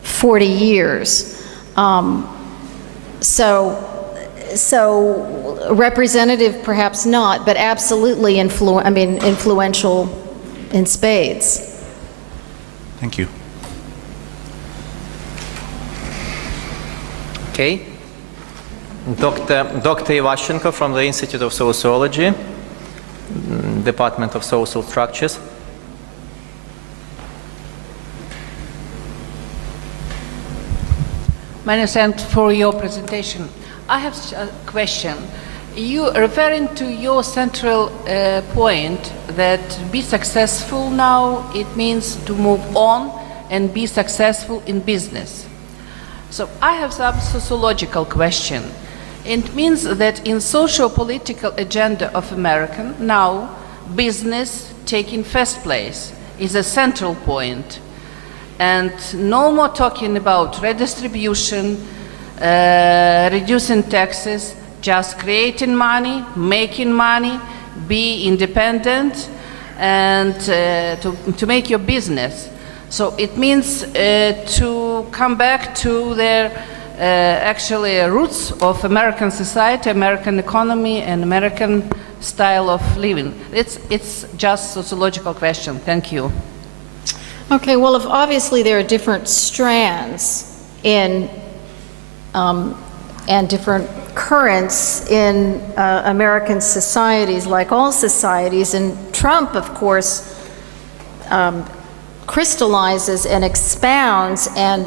40 years. So representative, perhaps not, but absolutely influential in spades. Thank you. Okay. Dr. Ivashchenko from the Institute of Sociology, Department of Social Structures. Many thanks for your presentation. I have a question. You referring to your central point that be successful now, it means to move on and be successful in business. So I have some sociological question. It means that in socio-political agenda of American, now business taking first place is a central point. And no more talking about redistribution, reducing taxes, just creating money, making money, be independent, and to make your business. So it means to come back to their actually roots of American society, American economy, and American style of living. It's just sociological question. Thank you. Okay, well, obviously there are different strands in and different currents in American societies, like all societies, and Trump, of course, crystallizes and expounds and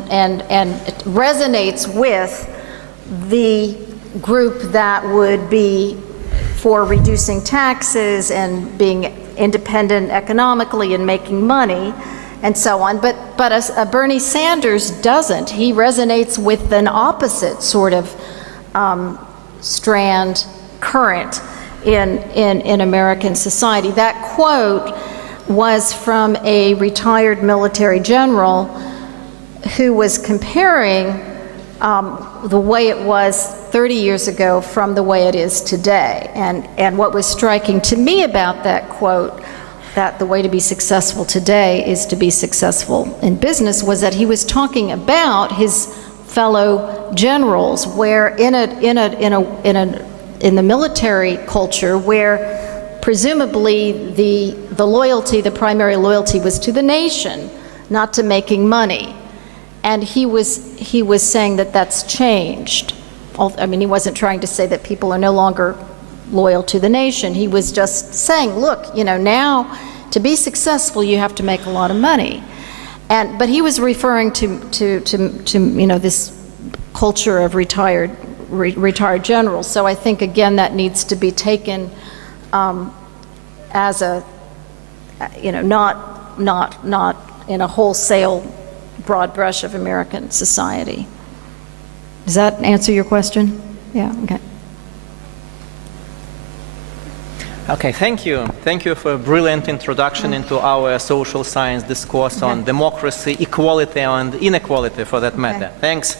resonates with the group that would be for reducing taxes and being independent economically and making money and so on. But Bernie Sanders doesn't. He resonates with an opposite sort of strand current in American society. That quote was from a retired military general who was comparing the way it was 30 years ago from the way it is today. And what was striking to me about that quote, that the way to be successful today is to be successful in business, was that he was talking about his fellow generals, where in the military culture, where presumably the loyalty, the primary loyalty, was to the nation, not to making money. And he was saying that that's changed. I mean, he wasn't trying to say that people are no longer loyal to the nation. He was just saying, look, you know, now to be successful, you have to make a lot of money. But he was referring to you know, this culture of retired generals. So I think, again, that needs to be taken as a, you know, not in a wholesale broad brush of American society. Does that answer your question? Yeah, okay. Okay, thank you. Thank you for a brilliant introduction into our social science discourse on democracy, equality, and inequality, for that matter. Thanks.